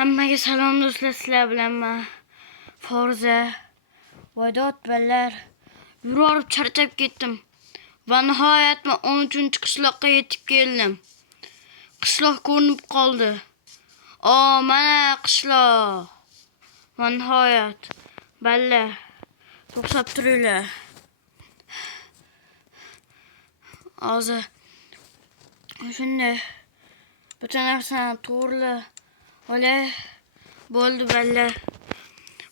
Hammaga salom do'stlar, sizlar bilan men Forza Voydod ballar yurib charchab ketdim. Va nihoyat men 13-qishloqqa yetib keldim. Qishloq ko'rinib qoldi. Mana qishloq. Va nihoyat ballar to'xtab turinglar. Hozir shunday butun narsani to'g'rilab olay bo'ldi ballar.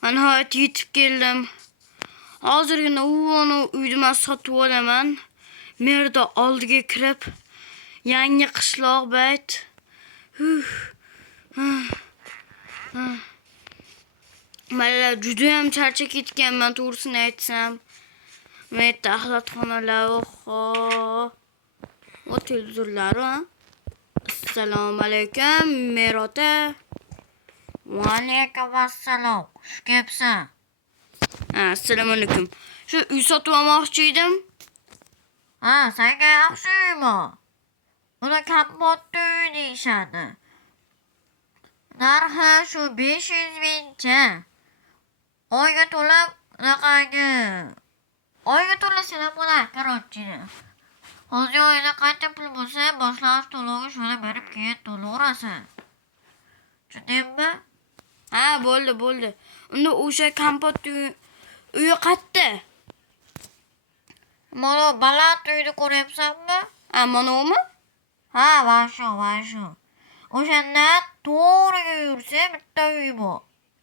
Men nihoyat yetib keldim. Hozirgina uyni sotib olaman. Merda oldiga kirib, yangi qishloq bayt. Ballar juda ham charchab ketganman, to'g'risini aytsam. Men axlatxonalar, o televizorlar, Assalomu alaykum, Merota. Va alaykum assalom. Xush kelibsan. Assalomu alaykum. Shu uy sotib olmoqchi edim. Senga yaxshi uymi? Uni kampotda uy deyishadi. Narxi shu 500 mingcha. Oyga to'lab, oyga to'lasang ham bo'ladi, korotchini. Hozir oyda qancha pul bo'lsa, boshlang'ich to'lovi shuni berib keyin to'laverasan. Tushundingmi? Bo'ldi. Unda o'sha kompot uyi qayerda? Mana baland uyni ko'ryapsanmi? Manavimi? Va shu. O'shandan to'g'riga yursa bitta uy bor.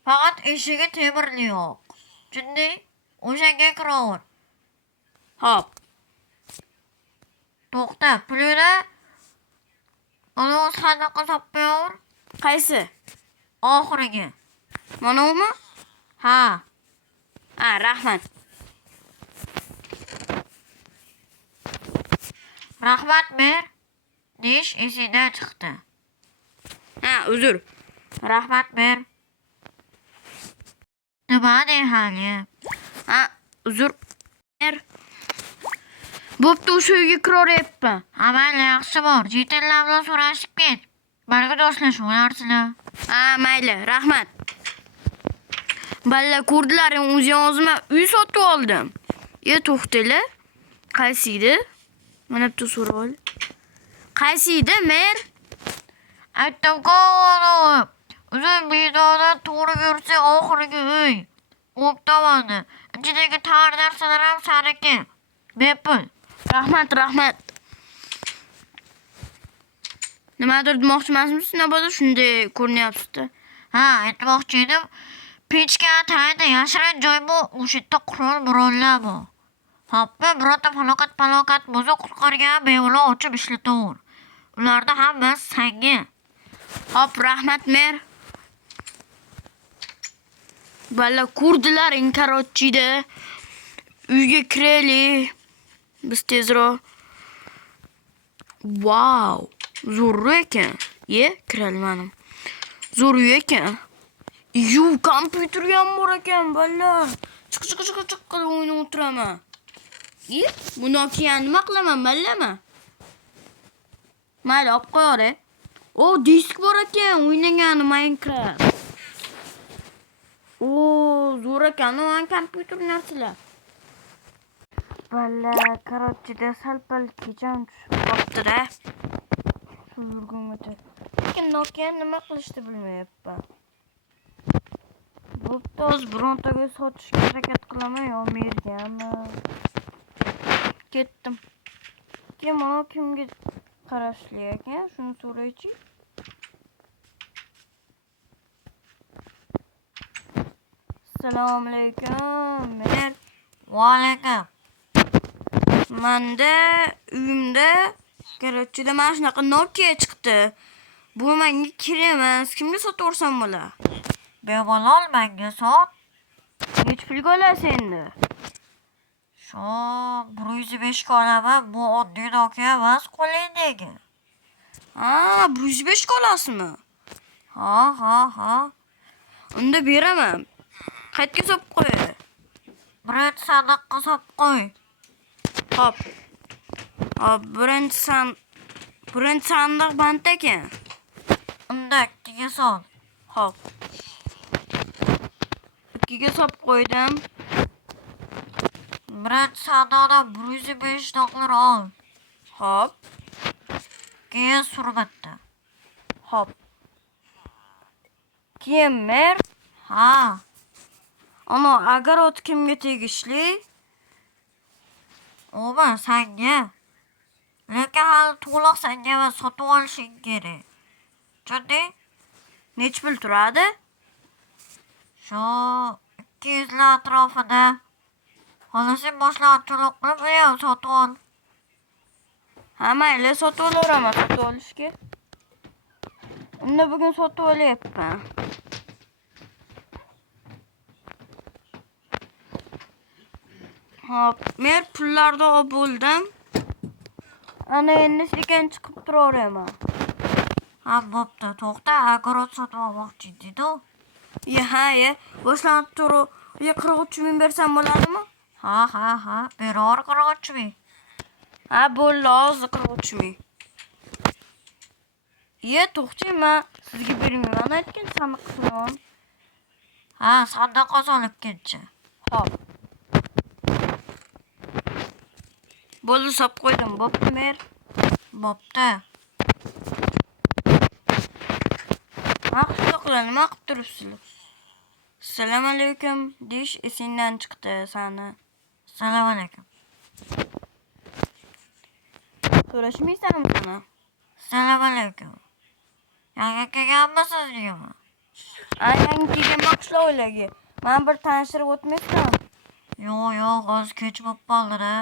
Faqat eshigi temirli yo'q. Tushunding? O'shanga kiraver. Hop. To'xta, pulini ana sandiqqa solib qo'yaver. Qaysi? Oxiriga. Manavimi? Rahmat. Rahmat ber. Deyish esingdan chiqdi. Uzr. Rahmat ber. Nima de hali? Uzr. Bo'pti, o'sha uyga kiraveryapman. Mayli, yaxshi bor. Chet-ellar bilan so'rashib ket. Birga do'stlashib olarsizlar. Mayli, rahmat. Ballar ko'rdilaring, o'zim uy sotib oldim. To'xtanglar. Qaysi edi? Mana bitta so'rab ol. Qaysi edi, mer? Aytdim-ku, uzun binodan to'g'ri yursa oxirgi uy. O'p tomoni. Ichidagi tar narsalar ham saniki. Bepul. Rahmat. Nimadir demoqchimasmisiz? Nima shunday ko'rinyapsiz-da? Aytmoqchi edim. Pechka tagida yashirin joy bor, o'sha yerda qurol-burollar bor. Hoppa, birorta falokat bo'lsa qutqargan bevalar ochib ishlataver. Ularda hammasi senga. Hop, rahmat mer. Ballar ko'rdilaring, korotchida. Uyga kiraylik. Biz tezroq. Wow, zo'r ekan. Kiralmadim. Zo'r ekan. Kompyuter ham bor ekan, ballar. Chiq qilib o'ynab o'tiraman. Buni keyin nima qilaman, ballama? Mayli, olib qo'yare. Disk bor ekan, o'ynagan Minecraft. Zo'r ekan, kompyuter narsalar. Ballar, korotchida sal-pal kecham tushib qolibdi-da. Lekin Nokia nima qilishni bilmayapman. Bo'pti, hozir birontaga sotishga harakat qilaman, yo mergami. Ketdim. Mana kimga qarashli ekan, shuni so'raychi. Assalomu alaykum. Va alaykum. Menda uyimda korotchida mana shunaqa Nokia chiqdi. Bu menga kerak emas. Kimga sotaversam bo'lar? Bemalol menga sot. Nech pulga olasiz endi? Shu 105 ga olaman. Bu oddiy Nokia emas, qo'lingdagi. 105 ga olasizmi? Ha. Unda beraman. Qayerga solib qo'y? Birinchi sandiqqa solib qo'y. Hop. Birinchi sandiq band ekan. Unda ikkiga sol. Hop. 2'ga solib qo'ydim. Birinchi savdodan 105 dollar ol. Hop. Keyin surbatda. Hop. Keyin mer. Ha. Ana огород kimga tegishli? Oba senga. Lekin hali to'liq senga va sotib olishing kerak. Tushunding? Nech pul turadi? Shu 200 lar atrofida. Xohlasang boshlovchilik qilib ham sotib ol. Ha mayli, sotib olaveraman, sotib olishga. Unda bugun sotib olyapman. Hop, men pullarni olib bo'ldim. Ana endi sekin chiqib turaveraman. Ha bo'pti. To'xta, огород sotib olmoqchi edi-ku. Ha, boshlanib turib, 43 ming bersam bo'ladimi? Ha. Beror 43 ming. Ha, bo'ldi, hozir 43 ming. To'xtang, men sizga bermayman aytgan sandiqni. Ha, sandiqqa solib ketchi. Hop. Bo'ldi, solib qo'ydim. Bo'pti, mer. Bo'pti. Maqsudlar nima qilib turibsizlar? Assalomu alaykum deyish esingdan chiqdi sani. Assalomu alaykum. So'rashmaysanmi sana? Assalomu alaykum. Yangi kelganmisiz deyman. Yangi kelgan maqsudlarga. Men bir tanishtirib o'tmaysan. Yo'q, hozir kech bo'lib qoldi-da.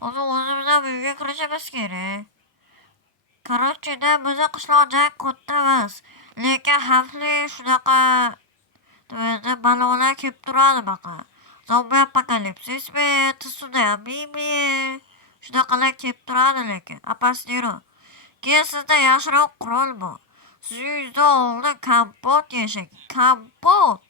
Hozir o'zimizdan uyga kirishimiz kerak. Korotchida bizning qishloq joy katta emas, lekin xavfli shunaqa balolar kelib turadi baqa. Zombi apokalipsismi, tsunami, shunaqalar kelib turadi lekin. Opasniyroq. Keyin sizda yaxshiroq qurol bor. Siz uyingizda oldin kompot yashang. Kompot.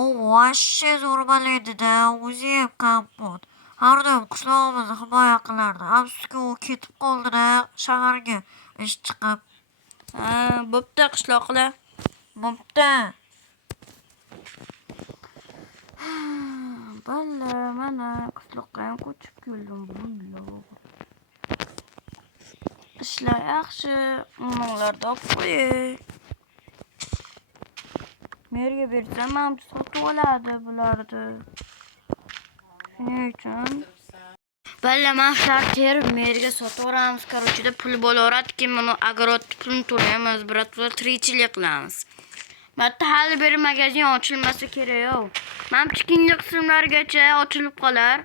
U vashshe zo'rbalaydi-da, o'zi ham kompot. Har doim qishlog'imizni himoya qilardi. Afsuski u ketib qoldi-da, shaharga ish chiqib. Bo'pti, qishloqlar. Bo'pti. Balla, mana qishloqqa ham ko'chib keldim. Ishlar yaxshi, ularni olib qo'yay. Merga bersam ham sotib oladi bularni. Shuning uchun balla mahshar terib merga sotaveramiz. Korotchida pul bo'laveradi, keyin buni огород pulini to'laymiz, biratlar tirikchilik qilamiz. Bitta hali bir magazin ochilmasa kerak-ku. Menimcha keyingi qismlargacha ochilib qolar.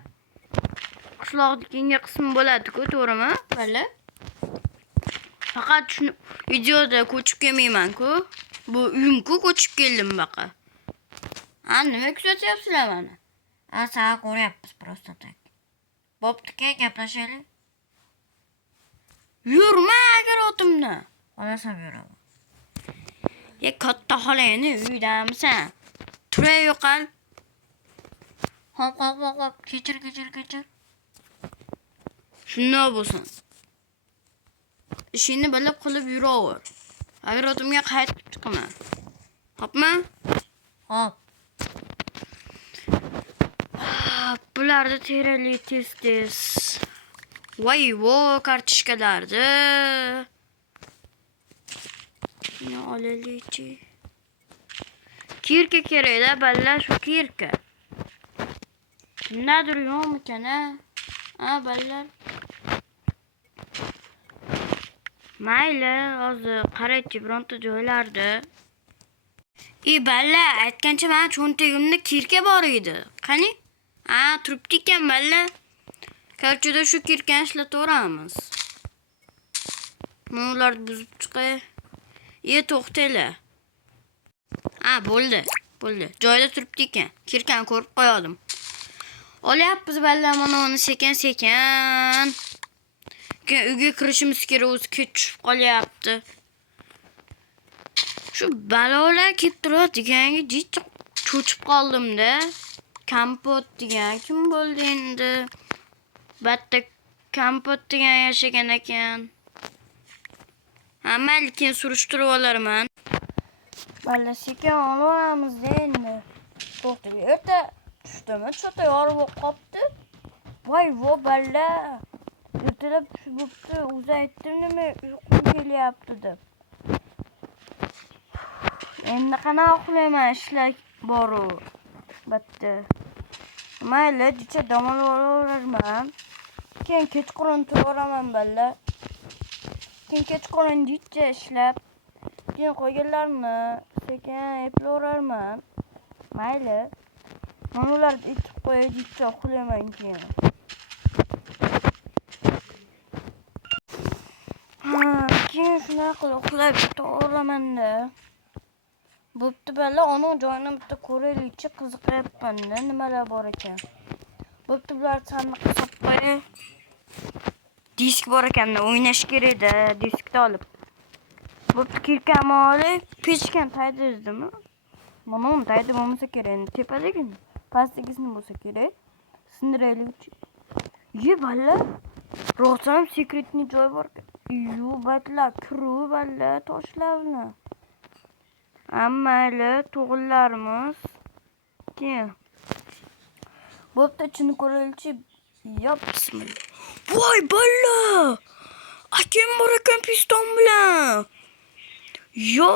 Qishloqning keyingi qismi bo'ladi-ku, to'g'rimi? Balla. Faqat shuni videoda ko'chib kelmayman-ku. Bu uyim-ku ko'chib keldim baqa. Nima kuzatyapsizlar mana? Sana ko'ryapmiz просто tak. Bo'pti, keyin gaplashaylik. Yurma огородimni. Xohlasam yuraman. Katta xolangni uydamisan? Turay yo'qal. Hop. Kechir. Shunday bo'lsin. Ishingni bilib qilib yuraver. Огородimga qaytib chiqaman. Hopmi? Hop. Bularda terali tez. Voy, kartoshkalardi. Shuni olaylikchi. Kirka kerak-da, balla, shu kirka. Kimdadir yo'qmikan-a? Ballar. Mayli, hozir qaraychi bironta joylarda. Balla, aytgancha men cho'ntagimda kirka bor edi. Qani? Turibdi ekan balla. Korotchida shu kirkani ishlataveramiz. Ularni buzib chiqay. To'xtanglar. Bo'ldi. Joyida turibdi ekan. Kirkani ko'rib qo'yadim. Olyapmiz balla, mana uni sekin. Keyin uyga kirishimiz kerak, o'zi kech tushib qolyapti. Shu balolar kelib turadi deganga jicha cho'chib qoldim-da. Kompot degan kim bo'ldi endi? Batta kompot degan yashagan ekan. Mayli, keyin surishtirib olarman. Valla sekin olamiz endi. To'xtab erta tushdimi? Chota yorib qopti. Voy vo balla. Ertalab tushib bo'pti. O'zi aytdim nima uyqum kelyapti deb. Endi qanaqa uxlayman, ishlar boru. Bitta. Mayli, jicha dam olaverarman. Keyin kechqurun turaveraman balla. Keyin kechqurun jicha ishlab, keyin qo'yganlarni sekin eplaverarman. Mayli. Men ularni ekib qo'yib jicha uxlayman keyin. Keyin shunday qilib uxlab yotaveramanda. Bo'pti balla, onun joyini bitta ko'raylikchi, qiziqyapman-da, nimalar bor ekan. Bo'pti, bular sandiqqa solib qo'yay. Disk bor ekanda, o'ynash kerak-da, diskni olib. Bo'pti, kirkamni olib, pechkani taydirdimi? Mana uni taydib bo'lmasa kerak, endi tepadagini, pastdagisini bo'lsa kerak. Sindiraylik. Ye balla. Ro'zam sekretni joy bor. Yu batla, kiru balla, toshlarni. Ammayli, to'g'illarimiz. Keyin. Bo'pti, ichini ko'raylikchi. Yop, bismillah. Voy balla! Akim bor ekan piston bilan. Yo,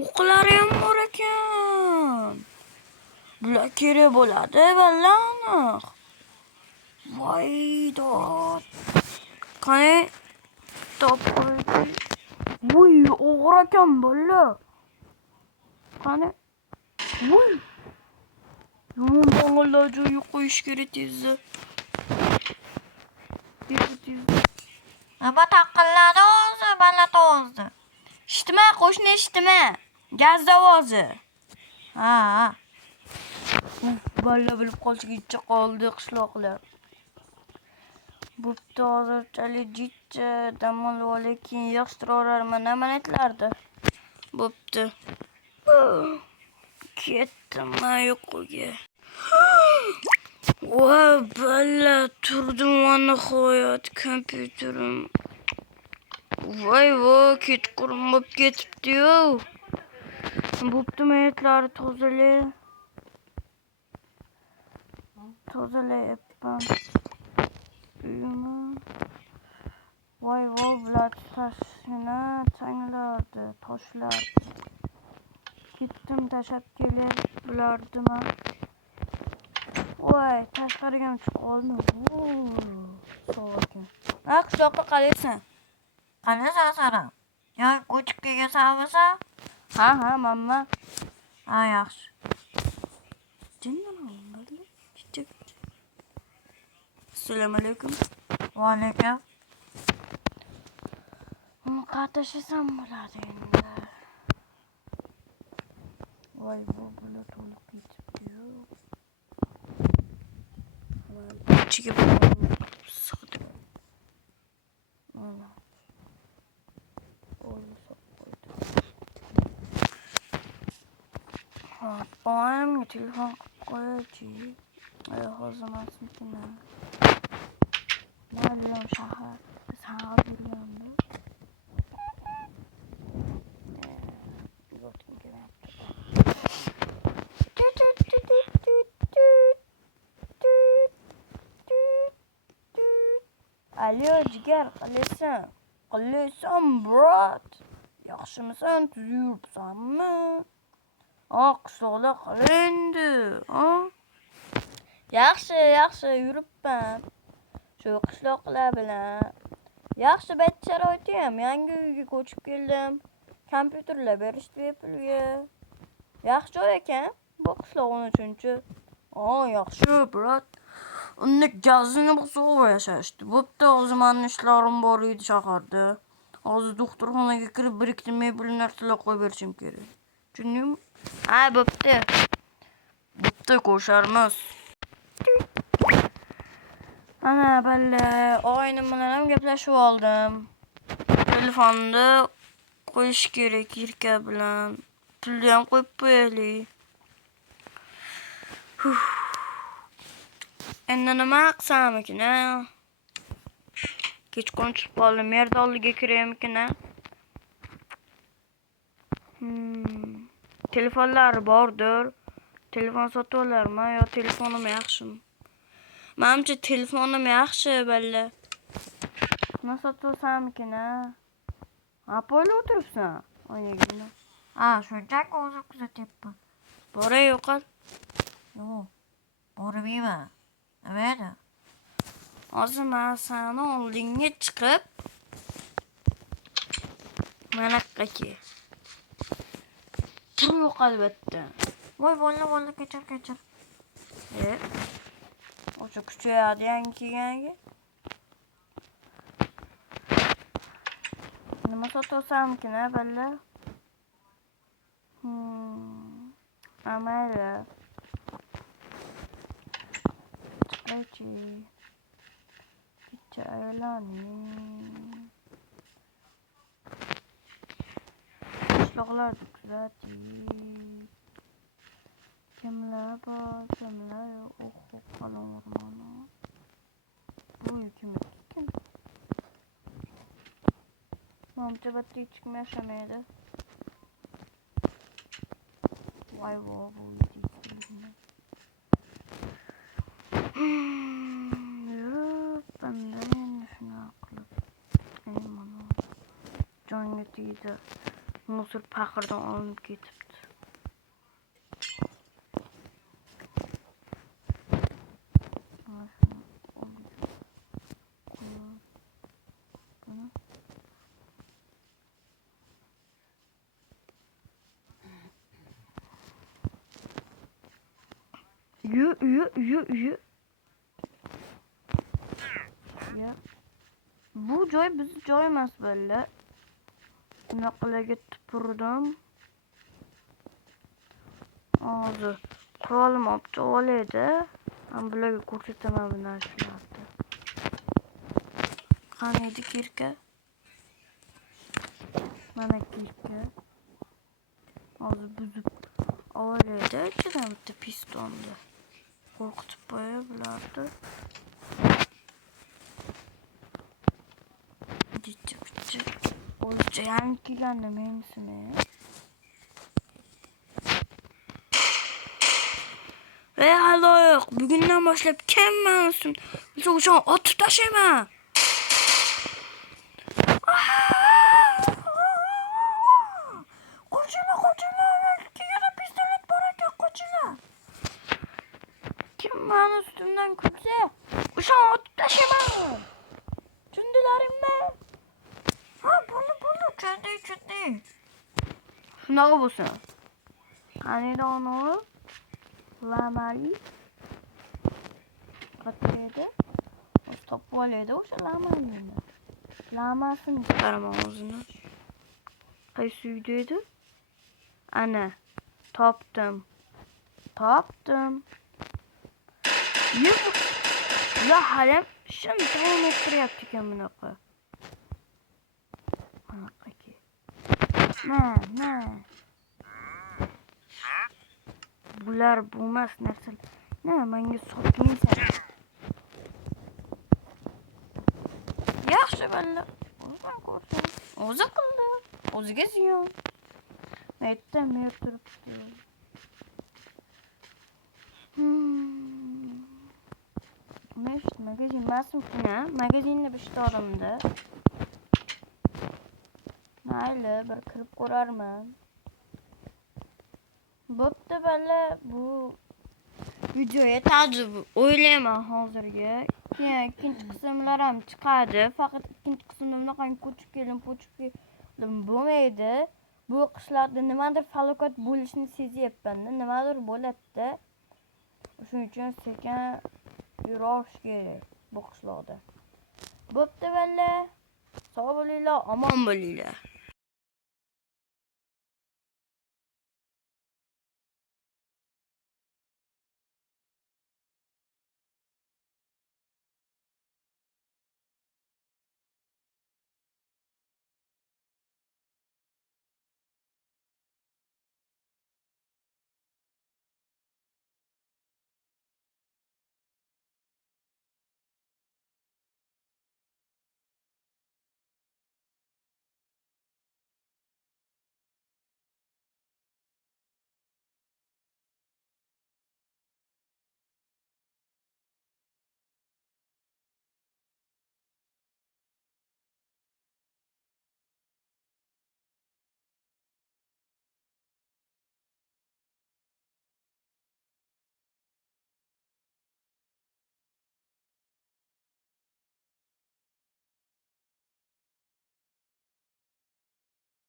o'qlari ham bor ekan. Bular kerak bo'ladi balla aniq. Voy dod. Qani top qo'ydi. Voy, og'ir ekan balla. Qani? Voy. Yomon bang'illar joyi qo'yish kerak tezda. Nima taqilladi o'zi, balla to'zdi. Eshitma, qo'shni eshitma. Gaz ovozi. Ha. Balla bilib qolchigicha qoldi qishloqlar. Bo'pti, hozirchalik jicha dam olib olib, keyin yig'ishtirarman amanatlardi. Bo'pti. Ketdim uyquga. Voy balla, turdim nihoyat kompyuterim. Voy, kechqurun bo'lib ketibdi-yu. Bo'pti, mayatlarni tozalayapman. Voy, bular tashini changlardi, toshlardi. Ketdim tashab kelib, bularni. Voy, tashqariga chiqib qoldim. So'rgan. Qishloqqa qalaysan? Qanasan sana? Yo'q, ko'chib kelgansanmisa? Ha, mamma. Ha, yaxshi. Assalomu alaykum. Va alaykum. Qatashsam bo'ladi endi. Voy, bular to'liq ketibdi-yu. Ichiga sig'di. Mana. Oyimga telefon qilib qo'ychi. Hozir emasmikan. Ma'lum shahar sağ bilganda. Alo jigar, qalaysan? Qalaysan, brat? Yaxshimisan? Tuz yuribsanmi? Qishloqlar qalay endi? Yaxshi yuribman. Shu qishloqlar bilan. Yaxshi bayt sharoiti ham. Yangi uyga ko'chib keldim. Kompyuterlar berishdi bepulga. Yaxshi joy ekan. Bu qishloq 13-chi. Yaxshi, brat. Unda gazini bosib yashashdi. Bo'pti, hozir mening ishlarim bor edi shaharda. Hozir doktorxonaga kirib bir-ikkita mebel narsalar qo'yib berishim kerak. Tushundingmi? Ha, bo'pti. Bo'pti, ko'sharmiz. Ana balla, oynim bilan ham gaplashib oldim. Telefonni qo'yish kerak Yirka bilan. Pulni ham qo'yib qo'yaylik. Endi nima qilsamikin? Kechqurun chiqib qoldim. Merda oldiga kiraymikin? telefonlar bordir. Telefon sotib olarman yo telefonim yaxshimi? Menimcha telefonim yaxshi balla. Nima sotib olsammikin a? Apollo o'tiribsan. Oyagina. Shunchaki o'zim kuzatyapman. Boray yo'qol. Yo'q, bormayman. Nima edi? Hozir men seni oldingga chiqib mana qaki. Tur yo'qol bitta. Voy bo'ldi, kechir. O'sha kuchayadi yangi kelganiga. Nima sotib olsammikin a balla? Amayli. Chiqaychi. Kecha ayolaning. Qishloqlarda kuzating. Kimlar bor, kimlar yo'q. Qolavermani. Bu kim? Mamcha batta hech kim yashamaydi. Voy bu yurib, banda endi shunaqa qilib. Mana jonga tegdi. Musor paqirdan olinib ketibdi. Yu. Ya. Bu joy biz joy emas balla. Bunaqalarga tupurdim. Hozir qurolim olib olaydi. Men bularga ko'rsataman bu narsalarni. Qani edi kirka? Mana kirka. Hozir buzib olaydi. Ichidan bitta pistonni. Qo'rqitib qo'yib bularni. Bitta. O'zicha yangi kelganda menmisini. Haloyiq, bugundan boshlab kim men ustim bilsa o'sha otib tashlayman. Qo'chinglar. Kegada pistolet bor ekan, qo'chinglar. Kim men ustimdan kulsa, o'sha otib tashlayman. Tushundilaringmi? Bo'ldi, tushundik. Shunaqa bo'lsin. Qaniydi onu? Lamali. Qatlaydi. Topib olaydi o'sha lamani. Lamasini chiqaraman o'zini. Qaysi uyda edi? Ana, topdim. Ya halam shuni davom ettiryapti ekan bunaqa. Bunaqaki. Ma. Bular bo'lmas narsalar. Nima menga sotmaysan? Yaxshi balla. O'zi qildi. O'ziga ziyon. Aytdim, men turibdi. Magazin emasmi-ku-na? Magazinni bishtorimda. Mayli, bir kirib ko'rarman. Bo'pti balla, bu videoga ta'jib o'ylayman hozirga. Keyin ikkinchi qismlar ham chiqadi. Faqat ikkinchi qismda bunaqangi ko'chib kelim bo'lmaydi. Bu qishloqda nimadir falokat bo'lishini sezyapman-da, nimadir bo'ladi. Shuning uchun sekin yurish kerak bu qishloqda. Bo'pti balla. Sog' bo'linglar, omon bo'linglar.